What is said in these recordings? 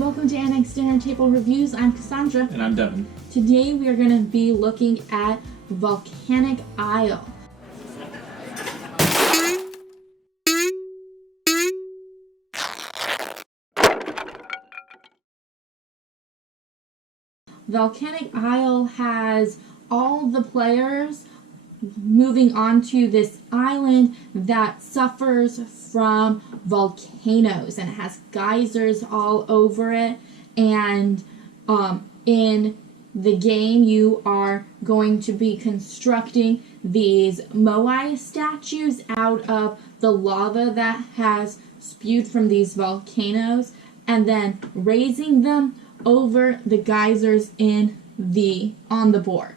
Welcome to AnnexedDinnerTable Reviews. I'm Cassandra. And I'm Devin. Today we are going to be looking at Volcanic Isle. Volcanic Isle has all the players moving onto this island that suffers from volcanoes, and it has geysers all over it. And in the game you are going to be constructing these Moai statues out of the lava that has spewed from these volcanoes, and then raising them over the geysers on the board.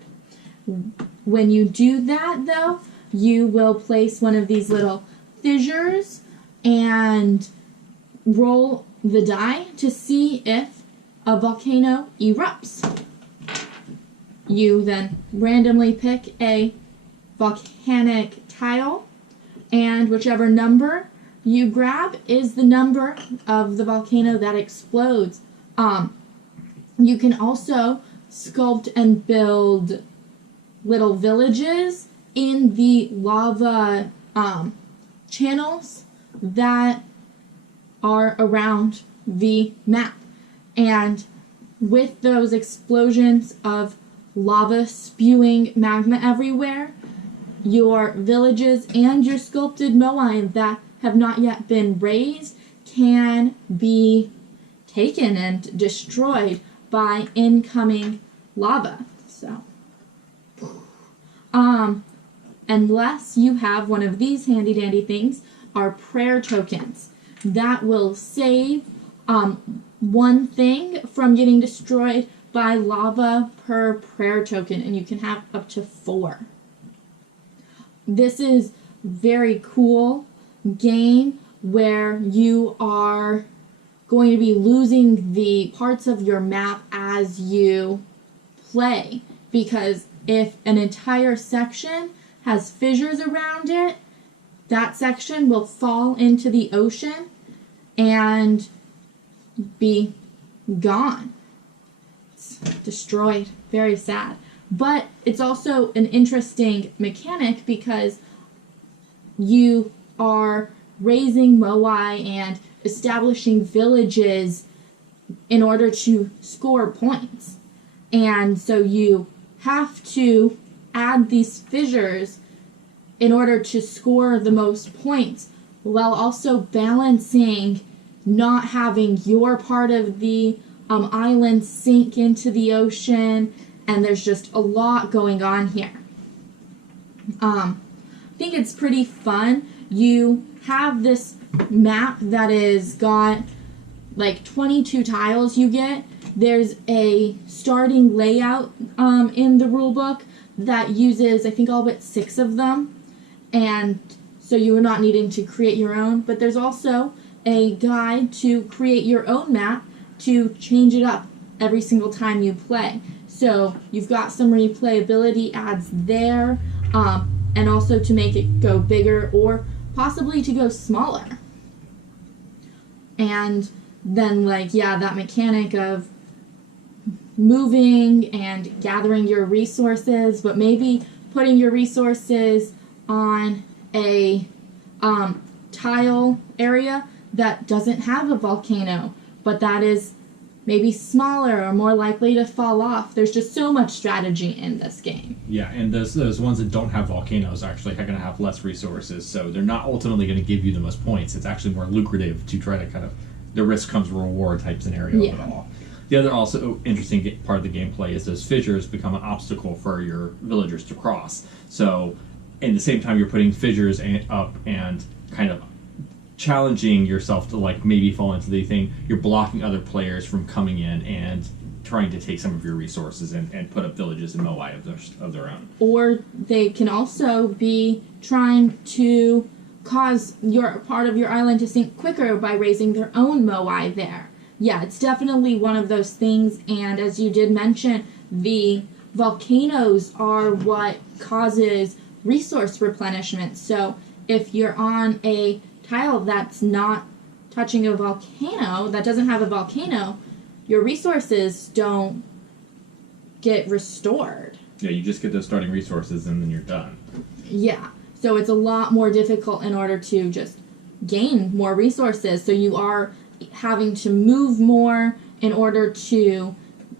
When you do that, though, you will place one of these little fissures and roll the die to see if a volcano erupts. You then randomly pick a volcanic tile, and whichever number you grab is the number of the volcano that explodes. You can also sculpt and build little villages in the lava channels that are around the map. And with those explosions of lava spewing magma everywhere, your villages and your sculpted moai that have not yet been raised can be taken and destroyed by incoming lava. So unless you have one of these handy dandy things, are prayer tokens that will save one thing from getting destroyed by lava per prayer token, and you can have up to 4. This is very cool game where you are going to be losing the parts of your map as you play, because if an entire section has fissures around it, that section will fall into the ocean and be gone. It's destroyed. Very sad. But it's also an interesting mechanic because you are raising moai and establishing villages in order to score points. And so you have to add these fissures in order to score the most points, while also balancing not having your part of the island sink into the ocean, and there's just a lot going on here. I think it's pretty fun. You have this map that is got like 22 tiles you get. There's a starting layout in the rulebook that uses, I think, all but 6 of them, and so you're not needing to create your own. But there's also a guide to create your own map to change it up every single time you play. So you've got some replayability adds there, and also to make it go bigger or possibly to go smaller. And then, that mechanic of moving and gathering your resources, but maybe putting your resources on a tile area that doesn't have a volcano, but that is maybe smaller or more likely to fall off. There's just so much strategy in this game. Yeah, and those ones that don't have volcanoes actually are going to have less resources, so they're not ultimately going to give you the most points. It's actually more lucrative to try to kind of the risk comes reward type scenario of it all. The other also interesting part of the gameplay is those fissures become an obstacle for your villagers to cross. So, in the same time you're putting fissures up and kind of challenging yourself to maybe fall into the thing, you're blocking other players from coming in and trying to take some of your resources and put up villages and moai of their own. Or they can also be trying to cause your part of your island to sink quicker by raising their own moai there. Yeah, it's definitely one of those things, and as you did mention, the volcanoes are what causes resource replenishment. So if you're on a tile that's not touching a volcano, that doesn't have a volcano, your resources don't get restored. Yeah, you just get those starting resources and then you're done. Yeah. So it's a lot more difficult in order to just gain more resources. So you are having to move more in order to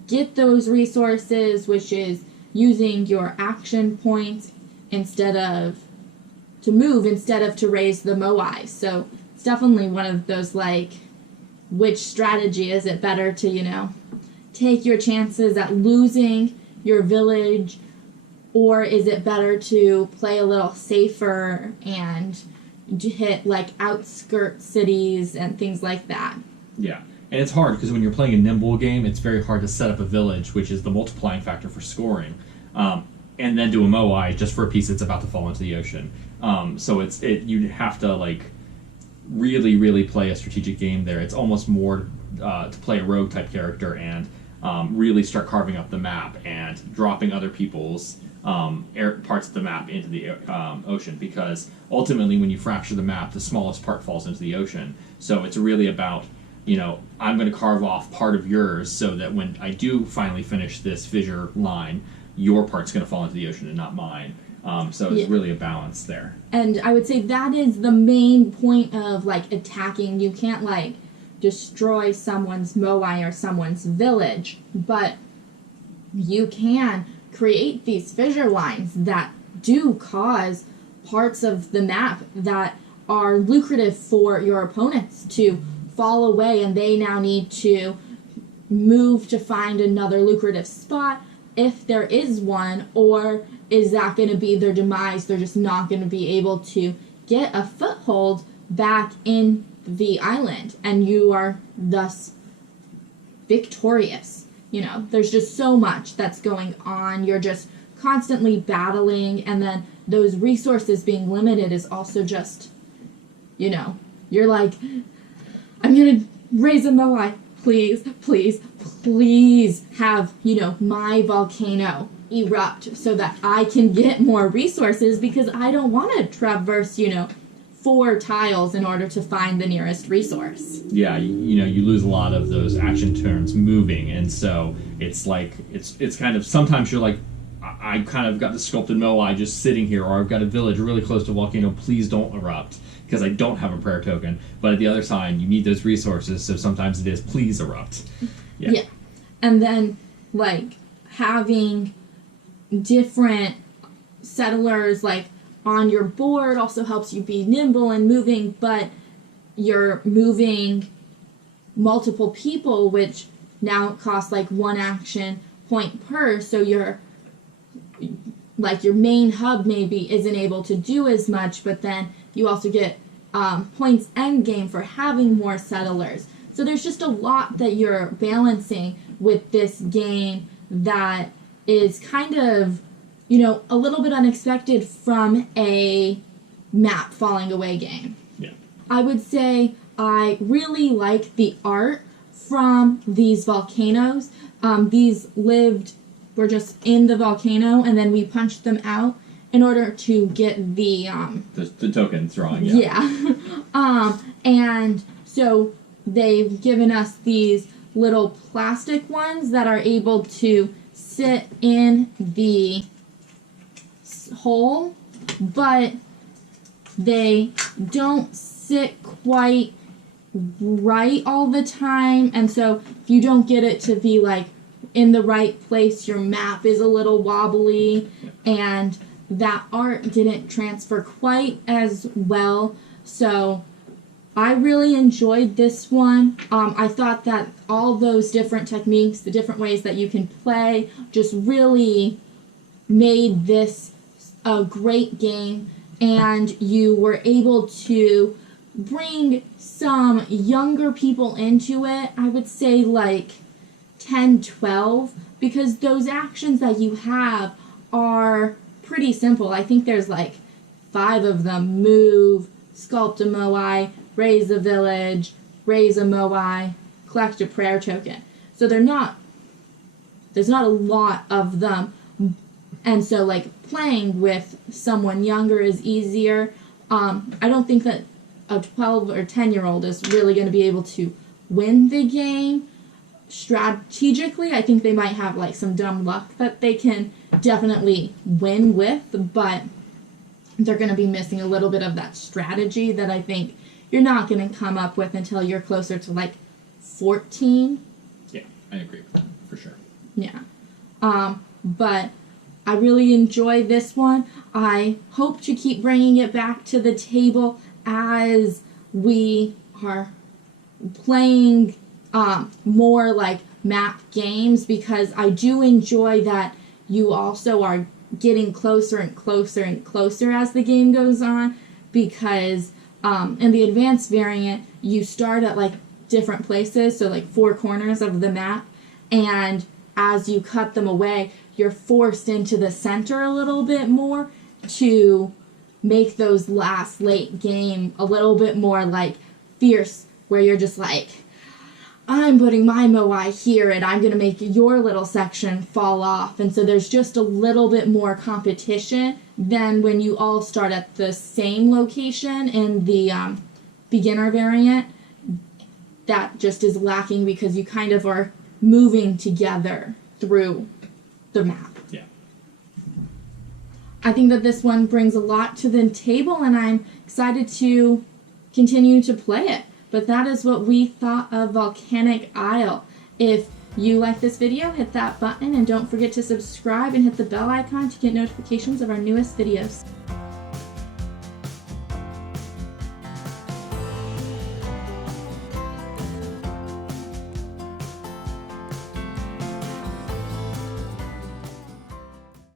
get those resources, which is using your action points instead of to raise the Moai. So it's definitely one of those, like, which strategy is it better to, take your chances at losing your village, or is it better to play a little safer and hit, like, outskirt cities and things like that? Yeah. And it's hard because when you're playing a nimble game, it's very hard to set up a village, which is the multiplying factor for scoring, and then do a Moai just for a piece that's about to fall into the ocean. So you have to, like, really, really play a strategic game there. It's almost more to play a rogue type character and really start carving up the map and dropping other people's parts of the map into the ocean, because ultimately when you fracture the map, the smallest part falls into the ocean. So it's really about, I'm going to carve off part of yours so that when I do finally finish this fissure line, your part's going to fall into the ocean and not mine. So it's really a balance there. And I would say that is the main point of, like, attacking. You can't, like, destroy someone's Moai or someone's village, but you can create these fissure lines that do cause parts of the map that are lucrative for your opponents to fall away, and they now need to move to find another lucrative spot, if there is one, or is that going to be their demise? They're just not going to be able to get a foothold back in the island, and you are thus victorious. There's just so much that's going on. You're just constantly battling, and then those resources being limited is also just, you're like, I'm going to raise a Moai. Please, please, please have, my volcano erupt so that I can get more resources, because I don't want to traverse, 4 tiles in order to find the nearest resource. Yeah, you lose a lot of those action turns moving, and so it's like, it's kind of, sometimes you're like, I kind of got the sculpted Moai just sitting here, or I've got a village really close to a volcano, please don't erupt, because I don't have a prayer token. But at the other side, you need those resources, so sometimes it is, please erupt. Yeah. And then, like, having different settlers, like, on your board also helps you be nimble and moving, but you're moving multiple people, which now costs, like, 1 action point per, so your main hub maybe isn't able to do as much, but then you also get points end game for having more settlers. So there's just a lot that you're balancing with this game that is kind of, a little bit unexpected from a map falling away game. Yeah. I would say I really like the art from these volcanoes. These were just in the volcano, and then we punched them out in order to get the token throwing. Yeah. And so they've given us these little plastic ones that are able to sit in the hole, but they don't sit quite right all the time, and so if you don't get it to be, like, in the right place, your map is a little wobbly, and that art didn't transfer quite as well. So I really enjoyed this one. I thought that all those different techniques, the different ways that you can play, just really made this a great game, and you were able to bring some younger people into it. I would say, like, 10, 12, because those actions that you have are pretty simple. I think there's, like, 5 of them: move, sculpt a Moai, raise a village, raise a Moai, collect a prayer token. So there's not a lot of them, and so, like, playing with someone younger is easier. I don't think that a 12 or 10-year-old is really going to be able to win the game. strategically, I think they might have like some dumb luck that they can definitely win with, but they're going to be missing a little bit of that strategy that I think you're not going to come up with until you're closer to like 14. Yeah, I agree with that for sure. Yeah. But I really enjoy this one. I hope to keep bringing it back to the table as we are playing more like map games, because I do enjoy that you also are getting closer and closer and closer as the game goes on, because in the advanced variant you start at like different places, so like 4 corners of the map, and as you cut them away you're forced into the center a little bit more to make those last late game a little bit more like fierce, where you're just like, I'm putting my Moai here and I'm going to make your little section fall off. And so there's just a little bit more competition than when you all start at the same location in the beginner variant. That just is lacking because you kind of are moving together through the map. Yeah. I think that this one brings a lot to the table, and I'm excited to continue to play it. But that is what we thought of Volcanic Isle. If you like this video, hit that button, and don't forget to subscribe and hit the bell icon to get notifications of our newest videos.